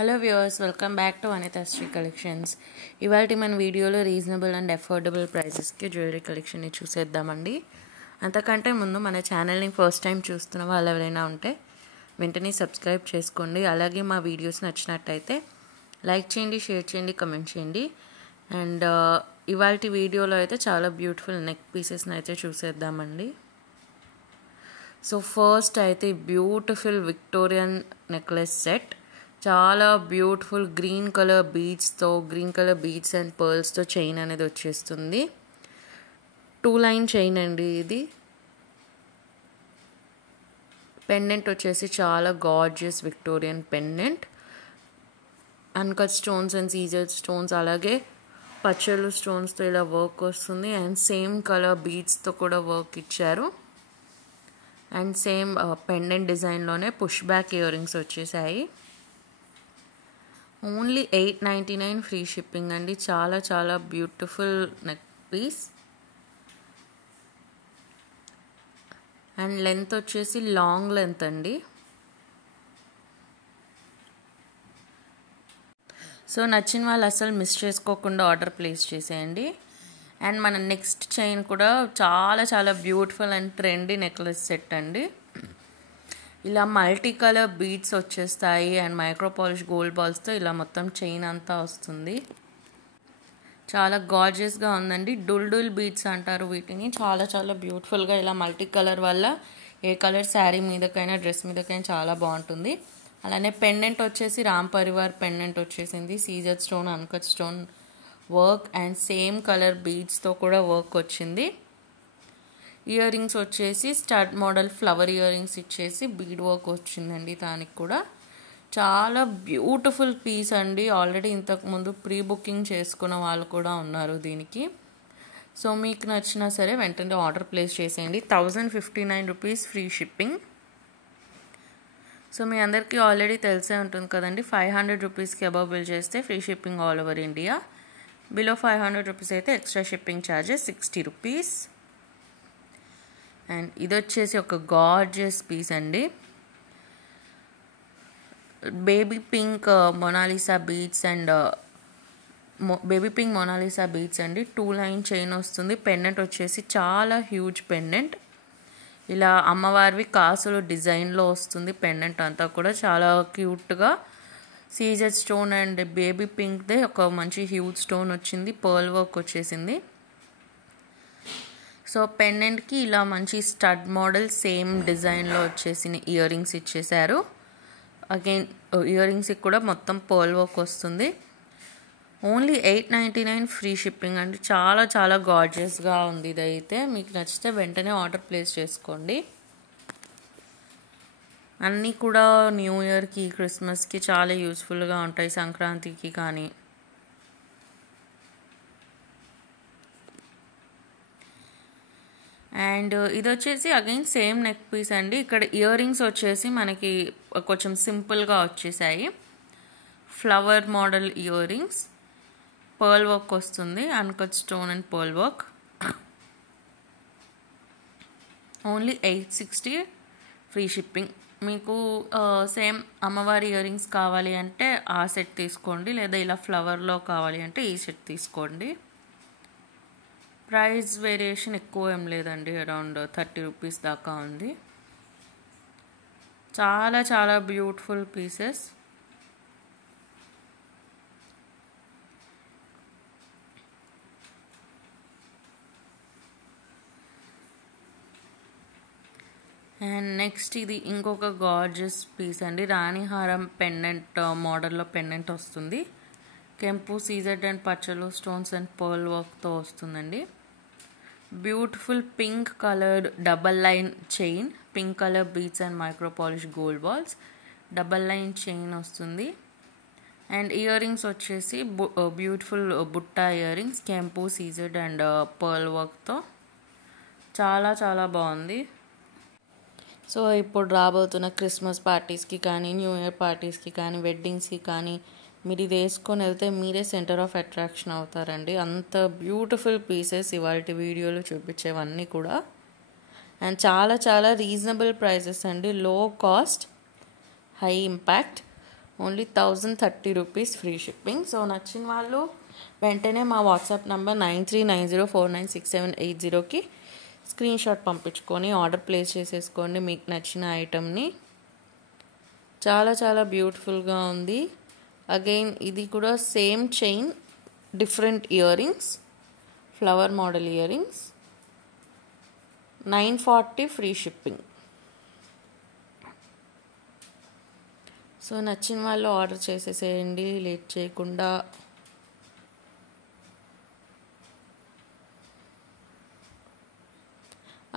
Hello viewers, welcome back to Anithasri collections. ఇవాళ మన వీడియోలో రీజనబుల్ అండ్ అఫోర్డబుల్ ప్రైజెస్కి జ్యువెలరీ కలెక్షన్ని చూసేద్దామండి. అంతకంటే ముందు మన ఛానల్ని ఫస్ట్ టైం చూస్తున్న వాళ్ళు ఎవరైనా ఉంటే వెంటనే సబ్స్క్రైబ్ చేసుకోండి. అలాగే మా వీడియోస్ నచ్చినట్టయితే లైక్ చేయండి, షేర్ చేయండి, కమెంట్ చేయండి. అండ్ ఇవాళ వీడియోలో అయితే చాలా బ్యూటిఫుల్ నెక్ పీసెస్ని అయితే చూసేద్దామండి. సో ఫస్ట్ అయితే బ్యూటిఫుల్ విక్టోరియన్ నెక్లెస్ సెట్, చాలా beautiful green colour beads and పర్ల్స్తో చైన్ అనేది వచ్చేస్తుంది. 2 లైన్ చైన్ అండి ఇది. పెండెంట్ వచ్చేసి చాలా gorgeous Victorian pendant, uncut stones and సీజర్ స్టోన్స్, అలాగే పచ్చళ్ళు స్టోన్స్తో ఇలా వర్క్ వస్తుంది. అండ్ సేమ్ కలర్ బీడ్స్తో కూడా వర్క్ ఇచ్చారు. అండ్ సేమ్ పెండెంట్ డిజైన్లోనే పుష్ బ్యాక్ ఇయర్ రింగ్స్ వచ్చేసాయి. ఓన్లీ $899 ఫ్రీ షిప్పింగ్ అండి. చాలా చాలా beautiful neck piece. And length వచ్చేసి లాంగ్ లెంత్ అండి. సో నచ్చిన వాళ్ళు అసలు మిస్ చేసుకోకుండా ఆర్డర్ ప్లేస్ చేసేయండి. అండ్ మన నెక్స్ట్ చైన్ కూడా చాలా చాలా beautiful and trendy necklace set అండి. ఇలా మల్టీ కలర్ బీడ్స్ వచ్చేస్తాయి అండ్ మైక్రో పాలిష్ గోల్డ్ బాల్స్తో ఇలా మొత్తం చైన్ అంతా వస్తుంది. చాలా గార్జియస్గా ఉందండి. డుల్ బీడ్స్ అంటారు వీటిని. చాలా చాలా బ్యూటిఫుల్గా ఇలా మల్టీ కలర్ వల్ల ఏ కలర్ శారీ మీదకైనా డ్రెస్ మీదకైనా చాలా బాగుంటుంది. అలానే పెండెంట్ వచ్చేసి రామ్ పరివార్ పెండెంట్ వచ్చేసింది. CZ stone, uncut stone work and same colour బీడ్స్తో కూడా వర్క్ వచ్చింది. ఇయర్ రింగ్స్ వచ్చేసి stud model flower earrings ఇచ్చేసి బీడ్ వర్క్ వచ్చిందండి. దానికి కూడా చాలా బ్యూటిఫుల్ పీస్ అండి. ఆల్రెడీ ఇంతకుముందు ప్రీ బుకింగ్ చేసుకున్న వాళ్ళు కూడా ఉన్నారు దీనికి. సో మీకు నచ్చినా సరే వెంటనే ఆర్డర్ ప్లేస్ చేసేయండి. $1059 ఫ్రీ షిప్పింగ్. సో మీ అందరికీ ఆల్రెడీ తెలిసే ఉంటుంది కదండి, $500కి అబవ్ బిల్ చేస్తే free shipping all over India. Below $500 అయితే ఎక్స్ట్రా షిప్పింగ్ ఛార్జెస్ $60. అండ్ ఇది వచ్చేసి ఒక గార్జియస్ పీస్ అండి. Baby pink Mona Lisa beads and అండి. 2 లైన్ చైన్ వస్తుంది. పెండెంట్ వచ్చేసి చాలా హ్యూజ్ పెండెంట్. ఇలా అమ్మవారివి కాసులు డిజైన్లో వస్తుంది. పెండెంట్ అంతా కూడా చాలా క్యూట్గా సీజర్ స్టోన్ అండ్ బేబీ పింక్దే ఒక మంచి హ్యూజ్ స్టోన్ వచ్చింది. పర్ల్ వర్క్ వచ్చేసింది. సో పెండెంట్కి ఇలా మంచి స్టడ్ మోడల్ సేమ్ డిజైన్లో వచ్చేసిన ఇయర్ రింగ్స్ ఇచ్చేసారు. అగైన్ ఇయర్ రింగ్స్కి కూడా మొత్తం పర్ల్ వర్క్ వస్తుంది. ఓన్లీ $899 ఫ్రీ షిప్పింగ్ అండి. చాలా చాలా గార్జియస్గా ఉంది. ఇదైతే మీకు నచ్చితే వెంటనే ఆర్డర్ ప్లేస్ చేసుకోండి. అన్నీ కూడా న్యూ ఇయర్కి, క్రిస్మస్కి చాలా యూస్ఫుల్గా ఉంటాయి, సంక్రాంతికి కానీ. అండ్ ఇది వచ్చేసి అగైన్ సేమ్ నెక్ పీస్ అండి. ఇక్కడ ఇయర్ రింగ్స్ వచ్చేసి మనకి కొంచెం సింపుల్గా వచ్చేసాయి. Flower model earrings, pearl work వస్తుంది, uncut stone and pearl work. Only $860 free shipping. మీకు సేమ్ అమ్మవారి ఇయర్ రింగ్స్ కావాలి అంటే ఆ సెట్ తీసుకోండి, లేదా ఇలా ఫ్లవర్లో కావాలి అంటే ఈ సెట్ తీసుకోండి. ప్రైస్ వేరియేషన్ ఎక్కువ ఏం లేదండి, అరౌండ్ $30 దాకా ఉంది. చాలా చాలా బ్యూటిఫుల్ పీసెస్. అండ్ నెక్స్ట్ ఇది ఇంకొక గార్జియస్ పీస్ అండి. రాణిహారం పెండెంట్ మోడల్లో పెండెంట్ వస్తుంది. కెంపు, సీజర్ అండ్ పచ్చలు స్టోన్స్ అండ్ పర్ల్ వర్క్తో వస్తుందండి. Beautiful pink coloured double line chain, pink colour beads and micro polish gold balls, double line chain వస్తుంది. అండ్ ఇయర్ రింగ్స్ వచ్చేసి బ్యూటిఫుల్ బుట్టా ఇయర్ రింగ్స్, కెంపు, సీజర్డ్ అండ్ పర్ల్ వర్క్తో చాలా చాలా బాగుంది. సో ఇప్పుడు రాబోతున్న క్రిస్మస్ పార్టీస్కి కానీ, న్యూ ఇయర్ పార్టీస్కి కానీ, వెడ్డింగ్స్కి కానీ మీరు ఇది వేసుకొని వెళ్తే మీరే సెంటర్ ఆఫ్ అట్రాక్షన్ అవుతారండి. అంత బ్యూటిఫుల్ పీసెస్ ఇవాళ వీడియోలో చూపించేవన్నీ కూడా. అండ్ చాలా చాలా రీజనబుల్ ప్రైసెస్ అండి. Low cost, high impact. Only 1030 rupees free shipping. So నచ్చిన వాళ్ళు వెంటనే మా వాట్సాప్ నంబర్ 9390496780కి స్క్రీన్ షాట్ పంపించుకొని ఆర్డర్ ప్లేస్ చేసేసుకోండి మీకు నచ్చిన ఐటమ్ని. చాలా చాలా బ్యూటిఫుల్గా ఉంది. అగైన్ ఇది కూడా same chain, different ear rings, flower model ear rings, 940 free shipping. So నచ్చిన వాళ్ళు ఆర్డర్ చేసేసేయండి లేట్ చేయకుండా.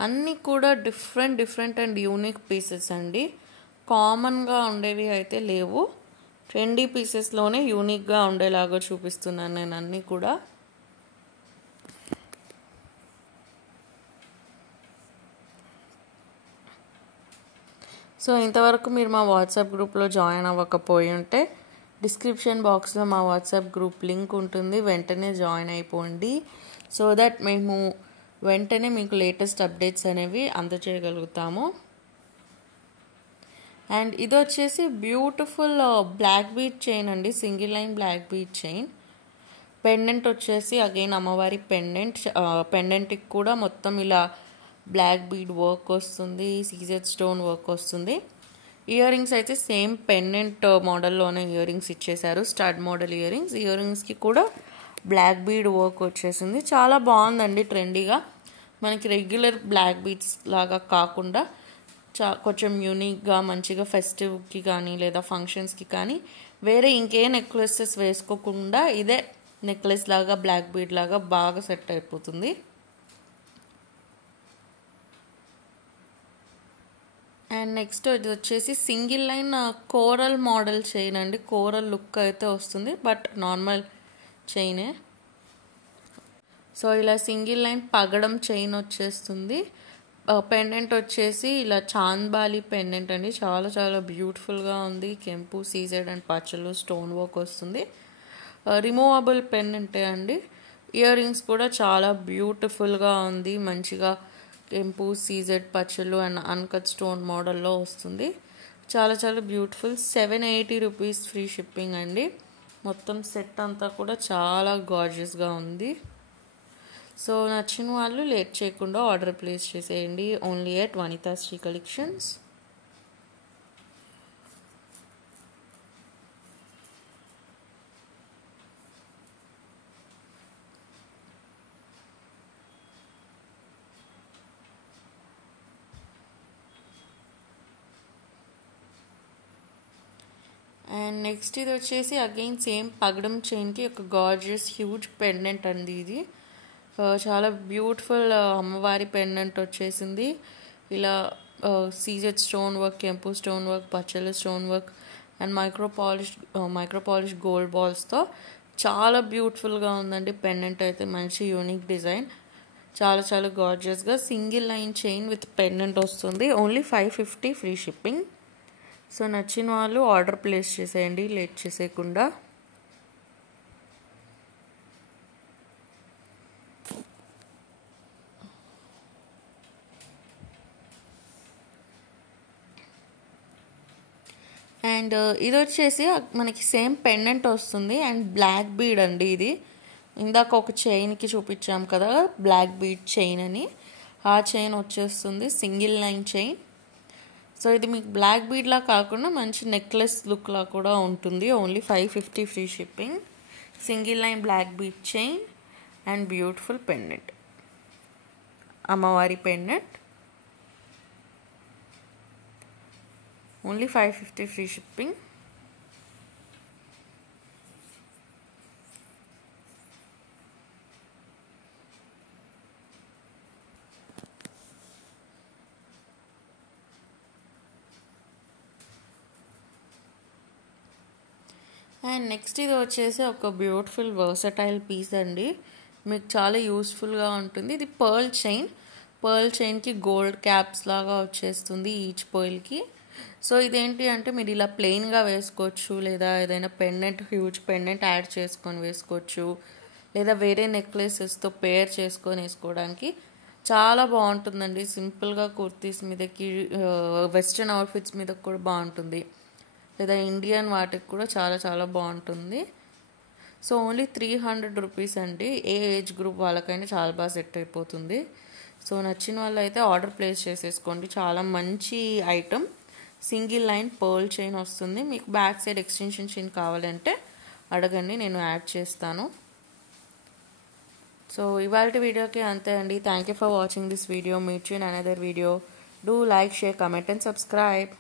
అన్నీ కూడా డిఫరెంట్ అండ్ యూనిక్ పీసెస్ అండి. కామన్గా ఉండేవి అయితే లేవు. ట్రెండీ పీసెస్లోనే యూనిక్గా ఉండేలాగా చూపిస్తున్నాను నేను అన్నీ కూడా. సో ఇంతవరకు మీరు మా వాట్సాప్ గ్రూప్లో జాయిన్ అవ్వకపోయి ఉంటే డిస్క్రిప్షన్ బాక్స్లో మా వాట్సాప్ గ్రూప్ లింక్ ఉంటుంది, వెంటనే జాయిన్ అయిపోండి. సో దట్ మేము వెంటనే మీకు లేటెస్ట్ అప్డేట్స్ అనేవి అందజేయగలుగుతాము. అండ్ ఇది వచ్చేసి బ్యూటిఫుల్ బ్లాక్ బీడ్ చైన్ అండి, single line black bead chain. Pendant వచ్చేసి అగైన్ అమ్మవారి పెండెంట్కి కూడా మొత్తం ఇలా బ్లాక్ బీడ్ వర్క్ వస్తుంది, సీజెడ్ స్టోన్ వర్క్ వస్తుంది. ఇయర్ రింగ్స్ అయితే సేమ్ పెండెంట్ మోడల్లోనే ఇయర్ రింగ్స్ ఇచ్చేసారు, స్టడ్ మోడల్ ఇయర్ రింగ్స్. ఇయర్ రింగ్స్కి కూడా బ్లాక్ బీడ్ వర్క్ వచ్చేసింది. చాలా బాగుందండి ట్రెండీగా. మనకి రెగ్యులర్ బ్లాక్ బీడ్స్ లాగా కాకుండా కొంచెం యూనిక్గా మంచిగా ఫెస్టివ్కి కానీ లేదా ఫంక్షన్స్కి కానీ వేరే ఇంకే నెక్లెసెస్ వేసుకోకుండా ఇదే నెక్లెస్ లాగా బ్లాక్ బీడ్ లాగా బాగా సెట్ అయిపోతుంది. అండ్ నెక్స్ట్ ఇది వచ్చేసి single line coral model chain అండి. కోరల్ లుక్ అయితే వస్తుంది, బట్ నార్మల్ చైనే. సో ఇలా సింగిల్ లైన్ పగడం చైన్ వచ్చేస్తుంది. పెండెంట్ వచ్చేసి ఇలా చాంద్బాలి పెండెంట్ అండి, చాలా చాలా బ్యూటిఫుల్గా ఉంది. కెంపు, సీజెడ్ అండ్ పచ్చలు స్టోన్ వర్క్ వస్తుంది. రిమూవబుల్ పెండెంటే అండి. ఇయర్ రింగ్స్ కూడా చాలా బ్యూటిఫుల్గా ఉంది, మంచిగా కెంపు, సీజెడ్ పచ్చలు అండ్ అన్కట్ స్టోన్ మోడల్లో వస్తుంది. చాలా చాలా బ్యూటిఫుల్. 780 రూపీస్ ఫ్రీ షిప్పింగ్ అండి. మొత్తం సెట్ అంతా కూడా చాలా గార్జియస్గా ఉంది. సో నచ్చిన వాళ్ళు లేట్ చేయకుండా ఆర్డర్ ప్లేస్ చేసేయండి only at Vanitha Sri collections. And next ఇది వచ్చేసి అగైన్ సేమ్ పగడం చైన్కి ఒక గార్జియస్ హ్యూజ్ పెండెంట్ అండి. ఇది చాలా బ్యూటిఫుల్ అమ్మవారి పెండెంట్ వచ్చేసింది. ఇలా సీజెడ్ స్టోన్ వర్క్, కెంపు స్టోన్ వర్క్, పచ్చల stone work and micro polish gold బాల్స్తో చాలా బ్యూటిఫుల్గా ఉందండి. పెండెంట్ అయితే మంచి యూనిక్ డిజైన్, చాలా చాలా గార్జియస్గా. Single line chain with pendant వస్తుంది. Only 550 free shipping. సో నచ్చిన వాళ్ళు ఆర్డర్ ప్లేస్ చేసేయండి లేట్ చేసేయకుండా. అండ్ ఇది వచ్చేసి మనకి సేమ్ పెండెంట్ వస్తుంది అండ్ బ్లాక్ బీడ్ అండి. ఇది ఇందాక ఒక చైన్కి చూపించాం కదా బ్లాక్ బీడ్ చైన్ అని, ఆ చైన్ వచ్చేస్తుంది సింగిల్ లైన్ చైన్. సో ఇది మీకు బ్లాక్ బీడ్లా కాకుండా మంచి నెక్లెస్ లుక్లా కూడా ఉంటుంది. Only 550 free shipping. Single line black bead chain and beautiful pendant, అమ్మవారి pendant. Only 550 free shipping. And next ఇది వచ్చేసి ఒక బ్యూటిఫుల్ వర్సటైల్ పీస్ అండి, మీకు చాలా యూస్ఫుల్గా ఉంటుంది. ఇది పర్ల్ చైన్కి గోల్డ్ క్యాప్స్ లాగా వచ్చేస్తుంది ఈచ్ పర్ల్కి. సో ఇదేంటి అంటే మీరు ఇలా ప్లెయిన్గా వేసుకోవచ్చు, లేదా ఏదైనా పెండెంట్ హ్యూజ్ పెండెంట్ యాడ్ చేసుకొని వేసుకోవచ్చు, లేదా వేరే నెక్లెసెస్తో పేర్ చేసుకొని వేసుకోవడానికి చాలా బాగుంటుందండి. సింపుల్గా కుర్తీస్ మీదకి, వెస్ట్రన్ అవుట్ఫిట్స్ మీద కూడా బాగుంటుంది. లేదా ఇండియన్ వాటికి కూడా చాలా చాలా బాగుంటుంది. సో ఓన్లీ 300 రూపీస్ అండి. ఏ ఏజ్ గ్రూప్ వాళ్ళకైనా చాలా బాగా సెట్ అయిపోతుంది. సో నచ్చిన వాళ్ళు అయితే ఆర్డర్ ప్లేస్ చేసేసుకోండి. చాలా మంచి item. Single line pearl chain వస్తుంది. మీకు బ్యాక్ సైడ్ ఎక్స్టెన్షన్ చైన్ కావాలంటే అడగండి, నేను యాడ్ చేస్తాను. సో ఇవాళ వీడియోకి అంతే అండి. Thank you for watching this video. Meet you in another video. Do like, share, comment and subscribe.